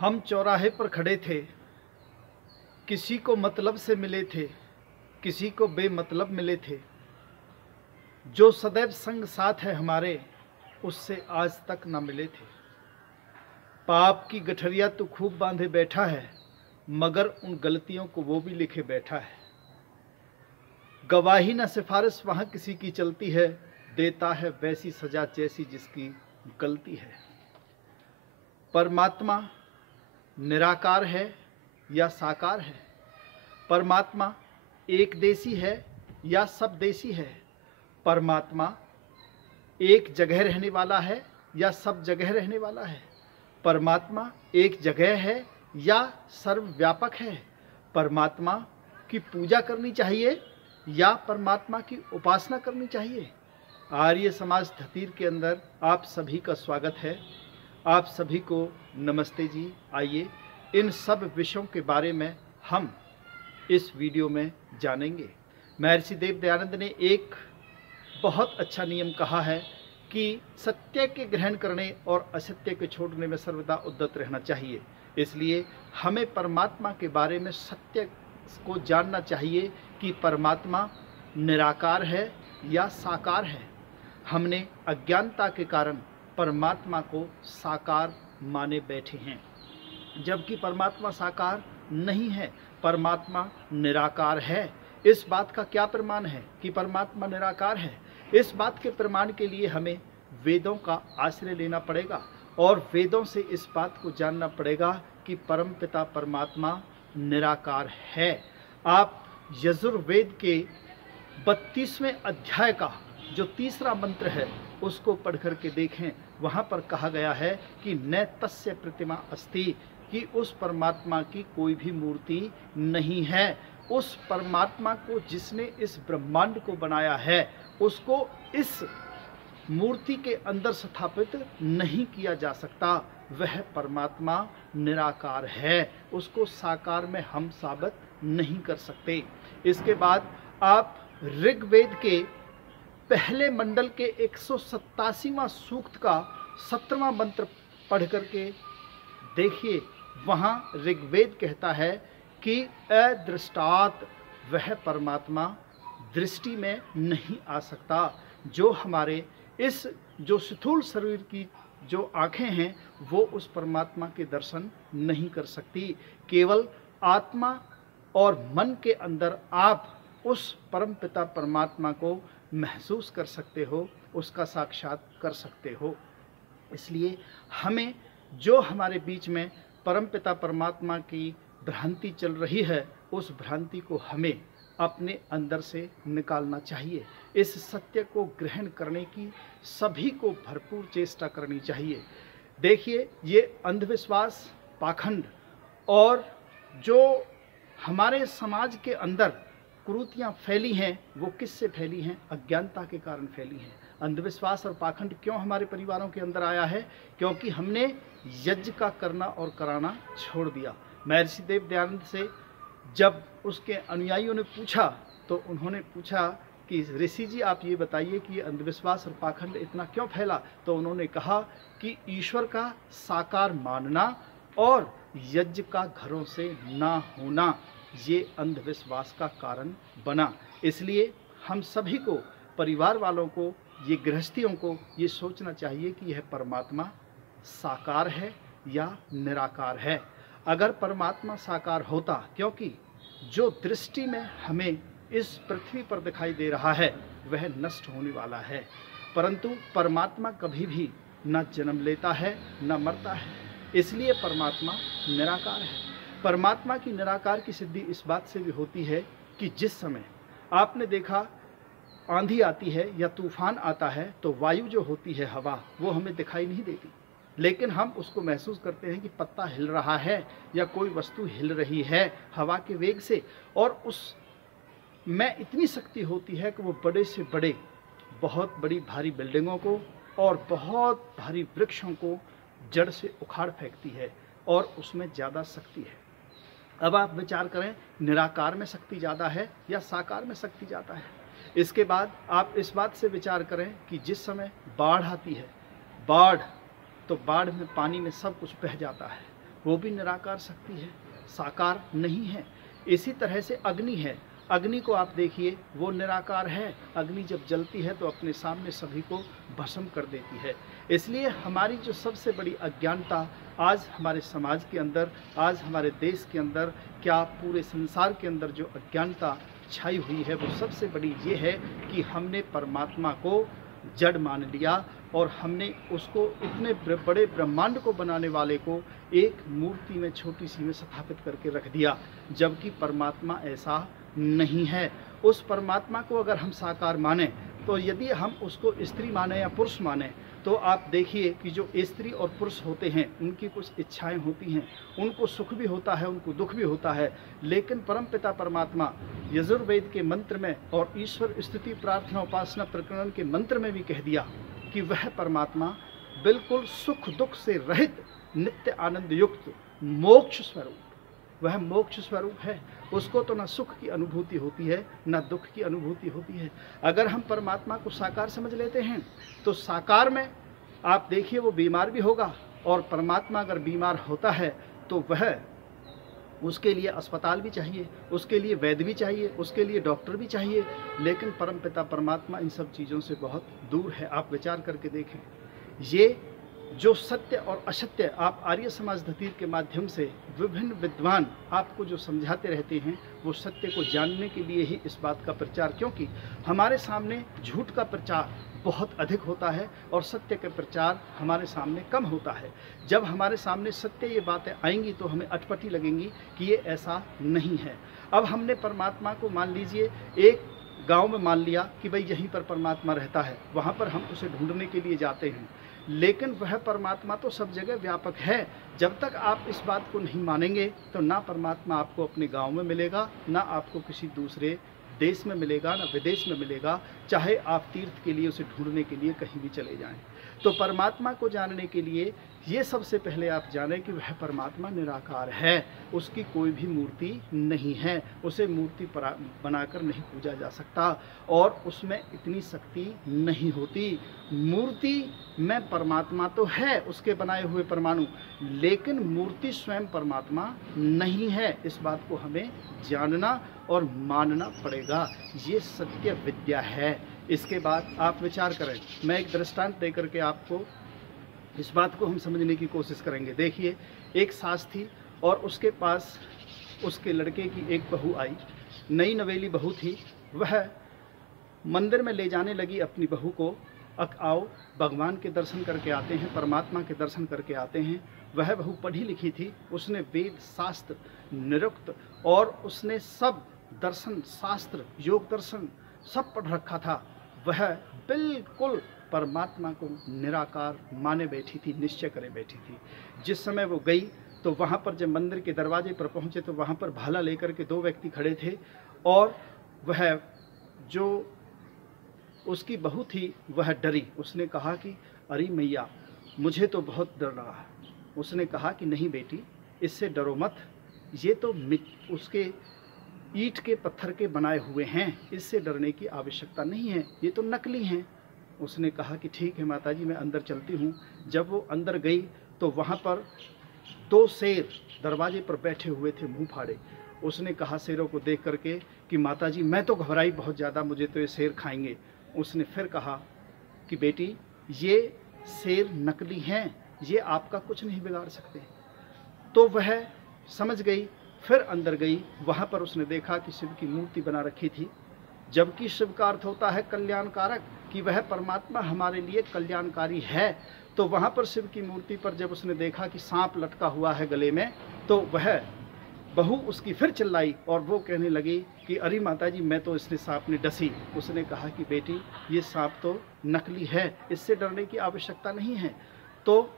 हम चौराहे पर खड़े थे, किसी को मतलब से मिले थे, किसी को बेमतलब मिले थे। जो सदैव संग साथ है हमारे, उससे आज तक न मिले थे। पाप की गठरिया तो खूब बांधे बैठा है, मगर उन गलतियों को वो भी लिखे बैठा है। गवाही न सिफारिश वहाँ किसी की चलती है, देता है वैसी सजा जैसी जिसकी गलती है। परमात्मा निराकार है या साकार है? परमात्मा एक देशी है या सब देशी है? परमात्मा एक जगह रहने वाला है या सब जगह रहने वाला है? परमात्मा एक जगह है या सर्वव्यापक है? परमात्मा की पूजा करनी चाहिए या परमात्मा की उपासना करनी चाहिए? आर्य समाज धतीर के अंदर आप सभी का स्वागत है। आप सभी को नमस्ते जी। आइए इन सब विषयों के बारे में हम इस वीडियो में जानेंगे। महर्षि देव दयानंद ने एक बहुत अच्छा नियम कहा है कि सत्य के ग्रहण करने और असत्य के छोड़ने में सर्वदा उद्यत रहना चाहिए। इसलिए हमें परमात्मा के बारे में सत्य को जानना चाहिए कि परमात्मा निराकार है या साकार है। हमने अज्ञानता के कारण परमात्मा को साकार माने बैठे हैं, जबकि परमात्मा साकार नहीं है, परमात्मा निराकार है। इस बात का क्या प्रमाण है कि परमात्मा निराकार है? इस बात के प्रमाण के लिए हमें वेदों का आश्रय लेना पड़ेगा और वेदों से इस बात को जानना पड़ेगा कि परमपिता परमात्मा निराकार है। आप यजुर्वेद के 32वें अध्याय का जो तीसरा मंत्र है उसको पढ़ करके देखें। वहाँ पर कहा गया है कि न तस्य प्रतिमा अस्ति, कि उस परमात्मा की कोई भी मूर्ति नहीं है। उस परमात्मा को जिसने इस ब्रह्मांड को बनाया है उसको इस मूर्ति के अंदर स्थापित नहीं किया जा सकता। वह परमात्मा निराकार है, उसको साकार में हम साबित नहीं कर सकते। इसके बाद आप ऋग्वेद के पहले मंडल के 187वां सूक्त का 17वां मंत्र पढ़ करके देखिए। वहाँ ऋग्वेद कहता है कि अदृष्टात्, वह परमात्मा दृष्टि में नहीं आ सकता। जो हमारे इस जो स्थूल शरीर की जो आँखें हैं वो उस परमात्मा के दर्शन नहीं कर सकती। केवल आत्मा और मन के अंदर आप उस परमपिता परमात्मा को महसूस कर सकते हो, उसका साक्षात कर सकते हो। इसलिए हमें जो हमारे बीच में परमपिता परमात्मा की भ्रांति चल रही है उस भ्रांति को हमें अपने अंदर से निकालना चाहिए। इस सत्य को ग्रहण करने की सभी को भरपूर चेष्टा करनी चाहिए। देखिए, ये अंधविश्वास, पाखंड और जो हमारे समाज के अंदर कुरीतियाँ फैली हैं वो किससे फैली हैं? अज्ञानता के कारण फैली हैं। अंधविश्वास और पाखंड क्यों हमारे परिवारों के अंदर आया है? क्योंकि हमने यज्ञ का करना और कराना छोड़ दिया। महर्षि देव दयानंद से जब उसके अनुयायियों ने पूछा तो उन्होंने पूछा कि ऋषि जी आप ये बताइए कि ये अंधविश्वास और पाखंड इतना क्यों फैला? तो उन्होंने कहा कि ईश्वर का साकार मानना और यज्ञ का घरों से ना होना ये अंधविश्वास का कारण बना। इसलिए हम सभी को, परिवार वालों को, ये गृहस्थियों को ये सोचना चाहिए कि यह परमात्मा साकार है या निराकार है। अगर परमात्मा साकार होता, क्योंकि जो दृष्टि में हमें इस पृथ्वी पर दिखाई दे रहा है वह नष्ट होने वाला है, परंतु परमात्मा कभी भी न जन्म लेता है न मरता है। इसलिए परमात्मा निराकार है। परमात्मा की निराकार की सिद्धि इस बात से भी होती है कि जिस समय आपने देखा आंधी आती है या तूफान आता है तो वायु जो होती है, हवा, वो हमें दिखाई नहीं देती, लेकिन हम उसको महसूस करते हैं कि पत्ता हिल रहा है या कोई वस्तु हिल रही है हवा के वेग से, और उस में इतनी शक्ति होती है कि वो बड़े से बड़े, बहुत बड़ी भारी बिल्डिंगों को और बहुत भारी वृक्षों को जड़ से उखाड़ फेंकती है और उसमें ज़्यादा शक्ति है। अब आप विचार करें, निराकार में शक्ति ज़्यादा है या साकार में शक्ति ज़्यादा है? इसके बाद आप इस बात से विचार करें कि जिस समय बाढ़ आती है, बाढ़ में पानी में सब कुछ बह जाता है वो भी निराकार शक्ति है, साकार नहीं है। इसी तरह से अग्नि है, अग्नि को आप देखिए वो निराकार है। अग्नि जब जलती है तो अपने सामने सभी को भस्म कर देती है। इसलिए हमारी जो सबसे बड़ी अज्ञानता आज हमारे समाज के अंदर, आज हमारे देश के अंदर, क्या पूरे संसार के अंदर जो अज्ञानता छाई हुई है, वो सबसे बड़ी ये है कि हमने परमात्मा को जड़ मान लिया और हमने उसको इतने बड़े ब्रह्मांड को बनाने वाले को एक मूर्ति में छोटी सी में स्थापित करके रख दिया, जबकि परमात्मा ऐसा नहीं है। उस परमात्मा को अगर हम साकार माने, तो यदि हम उसको स्त्री माने या पुरुष माने, तो आप देखिए कि जो स्त्री और पुरुष होते हैं उनकी कुछ इच्छाएं होती हैं, उनको सुख भी होता है, उनको दुख भी होता है। लेकिन परमपिता परमात्मा यजुर्वेद के मंत्र में और ईश्वर स्तुति प्रार्थना उपासना प्रकरण के मंत्र में भी कह दिया कि वह परमात्मा बिल्कुल सुख दुख से रहित नित्य आनंद युक्त मोक्ष स्वरूप, वह मोक्ष स्वरूप है। उसको तो ना सुख की अनुभूति होती है, ना दुख की अनुभूति होती है। अगर हम परमात्मा को साकार समझ लेते हैं तो साकार में आप देखिए वो बीमार भी होगा, और परमात्मा अगर बीमार होता है तो वह उसके लिए अस्पताल भी चाहिए, उसके लिए वैद्य भी चाहिए, उसके लिए डॉक्टर भी चाहिए। लेकिन परमपिता परमात्मा इन सब चीज़ों से बहुत दूर है। आप विचार करके देखें, ये जो सत्य और असत्य आप आर्य समाज धतीर के माध्यम से विभिन्न विद्वान आपको जो समझाते रहते हैं, वो सत्य को जानने के लिए ही इस बात का प्रचार, क्योंकि हमारे सामने झूठ का प्रचार बहुत अधिक होता है और सत्य का प्रचार हमारे सामने कम होता है। जब हमारे सामने सत्य ये बातें आएंगी तो हमें अटपटी लगेंगी कि ये ऐसा नहीं है। अब हमने परमात्मा को मान लीजिए एक गांव में मान लिया कि भाई यहीं पर परमात्मा रहता है, वहाँ पर हम उसे ढूंढने के लिए जाते हैं, लेकिन वह परमात्मा तो सब जगह व्यापक है। जब तक आप इस बात को नहीं मानेंगे तो ना परमात्मा आपको अपने गांव में मिलेगा, ना आपको किसी दूसरे देश में मिलेगा, ना विदेश में मिलेगा, चाहे आप तीर्थ के लिए उसे ढूंढने के लिए कहीं भी चले जाएं। तो परमात्मा को जानने के लिए ये सबसे पहले आप जानें कि वह परमात्मा निराकार है, उसकी कोई भी मूर्ति नहीं है, उसे मूर्ति बनाकर नहीं पूजा जा सकता और उसमें इतनी शक्ति नहीं होती। मूर्ति में परमात्मा तो है, उसके बनाए हुए परमाणु, लेकिन मूर्ति स्वयं परमात्मा नहीं है। इस बात को हमें जानना और मानना पड़ेगा। ये सत्य विद्या है। इसके बाद आप विचार करें, मैं एक दृष्टांत देकर के आपको इस बात को हम समझने की कोशिश करेंगे। देखिए, एक सास थी और उसके पास उसके लड़के की एक बहू आई, नई नवेली बहू थी। वह मंदिर में ले जाने लगी अपनी बहू को, आओ भगवान के दर्शन करके आते हैं, परमात्मा के दर्शन करके आते हैं। वह बहू पढ़ी लिखी थी, उसने वेद शास्त्र निरुक्त और उसने सब दर्शन शास्त्र योग दर्शन सब पढ़ रखा था। वह बिल्कुल परमात्मा को निराकार माने बैठी थी, निश्चय करे बैठी थी। जिस समय वो गई तो वहाँ पर जब मंदिर के दरवाजे पर पहुँचे तो वहाँ पर भाला लेकर के दो व्यक्ति खड़े थे और वह जो उसकी बहू थी वह डरी। उसने कहा कि अरे मैया, मुझे तो बहुत डर रहा है। उसने कहा कि नहीं बेटी, इससे डरो मत, ये तो उसके ईंट के पत्थर के बनाए हुए हैं, इससे डरने की आवश्यकता नहीं है, ये तो नकली हैं। उसने कहा कि ठीक है माताजी, मैं अंदर चलती हूँ। जब वो अंदर गई तो वहाँ पर दो शेर दरवाजे पर बैठे हुए थे मुंह फाड़े। उसने कहा शेरों को देख करके कि माताजी मैं तो घबराई बहुत ज़्यादा, मुझे तो ये शेर खाएंगे। उसने फिर कहा कि बेटी, ये शेर नकली हैं, ये आपका कुछ नहीं बिगाड़ सकते। तो वह समझ गई, फिर अंदर गई। वहाँ पर उसने देखा कि शिव की मूर्ति बना रखी थी, जबकि शिव का अर्थ होता है कल्याणकारक, कि वह परमात्मा हमारे लिए कल्याणकारी है। तो वहाँ पर शिव की मूर्ति पर जब उसने देखा कि सांप लटका हुआ है गले में, तो वह बहू उसकी फिर चिल्लाई और वो कहने लगी कि अरे माताजी, मैं तो इसने सांप ने डसी। उसने कहा कि बेटी, ये सांप तो नकली है, इससे डरने की आवश्यकता नहीं है। तो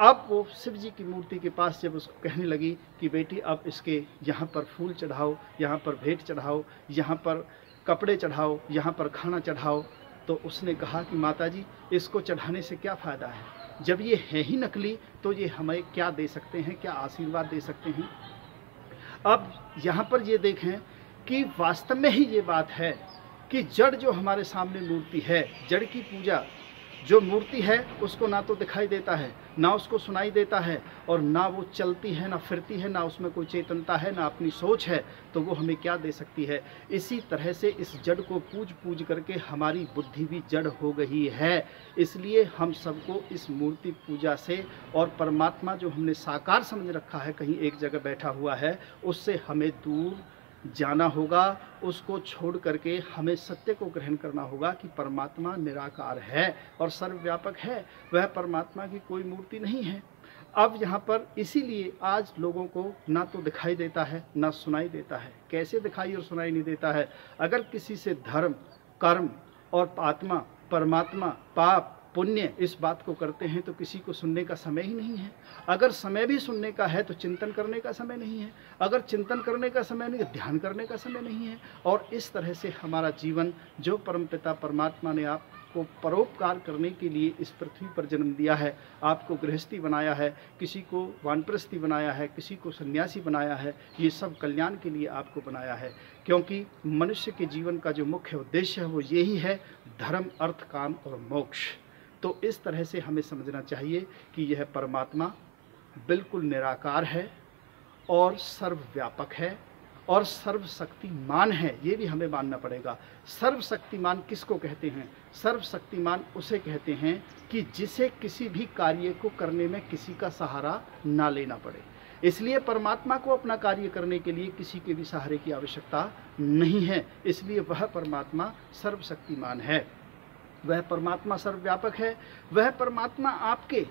अब वो शिव जी की मूर्ति के पास जब उसको कहने लगी कि बेटी अब इसके यहाँ पर फूल चढ़ाओ, यहाँ पर भेंट चढ़ाओ, यहाँ पर कपड़े चढ़ाओ, यहाँ पर खाना चढ़ाओ, तो उसने कहा कि माताजी, इसको चढ़ाने से क्या फ़ायदा है, जब ये है ही नकली तो ये हमें क्या दे सकते हैं, क्या आशीर्वाद दे सकते हैं। अब यहाँ पर ये देखें कि वास्तव में ही ये बात है कि जड़ जो हमारे सामने मूर्ति है, जड़ की पूजा जो मूर्ति है उसको ना तो दिखाई देता है, ना उसको सुनाई देता है, और ना वो चलती है, ना फिरती है, ना उसमें कोई चेतनता है, ना अपनी सोच है, तो वो हमें क्या दे सकती है। इसी तरह से इस जड़ को पूज पूज करके हमारी बुद्धि भी जड़ हो गई है। इसलिए हम सबको इस मूर्ति पूजा से और परमात्मा जो हमने साकार समझ रखा है कहीं एक जगह बैठा हुआ है, उससे हमें दूर जाना होगा। उसको छोड़ करके हमें सत्य को ग्रहण करना होगा कि परमात्मा निराकार है और सर्वव्यापक है, वह परमात्मा की कोई मूर्ति नहीं है। अब यहाँ पर इसीलिए आज लोगों को ना तो दिखाई देता है, ना सुनाई देता है। कैसे दिखाई और सुनाई नहीं देता है? अगर किसी से धर्म, कर्म और आत्मा, परमात्मा, पाप, पुण्य इस बात को करते हैं तो किसी को सुनने का समय ही नहीं है। अगर समय भी सुनने का है तो चिंतन करने का समय नहीं है। अगर चिंतन करने का समय नहीं तो ध्यान करने का समय नहीं है। और इस तरह से हमारा जीवन, जो परमपिता परमात्मा ने आपको परोपकार करने के लिए इस पृथ्वी पर जन्म दिया है, आपको गृहस्थी बनाया है, किसी को वानप्रस्थी बनाया है, किसी को सन्यासी बनाया है, ये सब कल्याण के लिए आपको बनाया है। क्योंकि मनुष्य के जीवन का जो मुख्य उद्देश्य है वो यही है, धर्म, अर्थ, काम और मोक्ष। तो इस तरह से हमें समझना चाहिए कि यह परमात्मा बिल्कुल निराकार है और सर्वव्यापक है और सर्वशक्तिमान है। ये भी हमें मानना पड़ेगा। सर्वशक्तिमान किसको कहते हैं? सर्वशक्तिमान उसे कहते हैं कि जिसे किसी भी कार्य को करने में किसी का सहारा ना लेना पड़े। इसलिए परमात्मा को अपना कार्य करने के लिए किसी के भी सहारे की आवश्यकता नहीं है। इसलिए वह परमात्मा सर्वशक्तिमान है, वह परमात्मा सर्वव्यापक है। वह परमात्मा आपके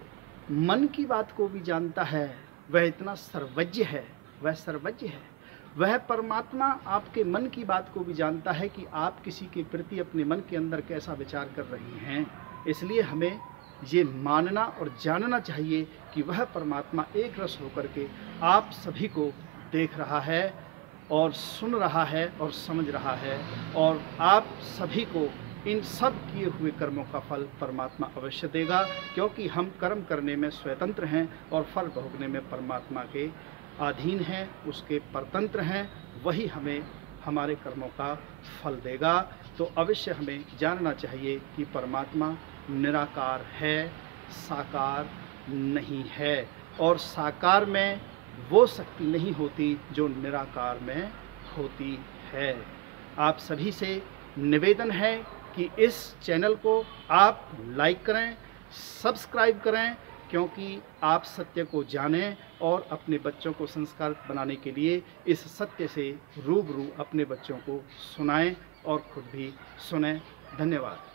मन की बात को भी जानता है, वह इतना सर्वज्ञ है, वह सर्वज्ञ है। वह परमात्मा आपके मन की बात को भी जानता है कि आप किसी के प्रति अपने मन के अंदर कैसा विचार कर रहे हैं। इसलिए हमें ये मानना और जानना चाहिए कि वह परमात्मा एक रस होकर के आप सभी को देख रहा है और सुन रहा है और समझ रहा है, और आप सभी को इन सब किए हुए कर्मों का फल परमात्मा अवश्य देगा। क्योंकि हम कर्म करने में स्वतंत्र हैं और फल भोगने में परमात्मा के अधीन हैं, उसके परतंत्र हैं। वही हमें हमारे कर्मों का फल देगा। तो अवश्य हमें जानना चाहिए कि परमात्मा निराकार है, साकार नहीं है। और साकार में वो शक्ति नहीं होती जो निराकार में होती है। आप सभी से निवेदन है कि इस चैनल को आप लाइक करें, सब्सक्राइब करें, क्योंकि आप सत्य को जानें और अपने बच्चों को संस्कार बनाने के लिए इस सत्य से रूबरू अपने बच्चों को सुनाएं और खुद भी सुनें। धन्यवाद।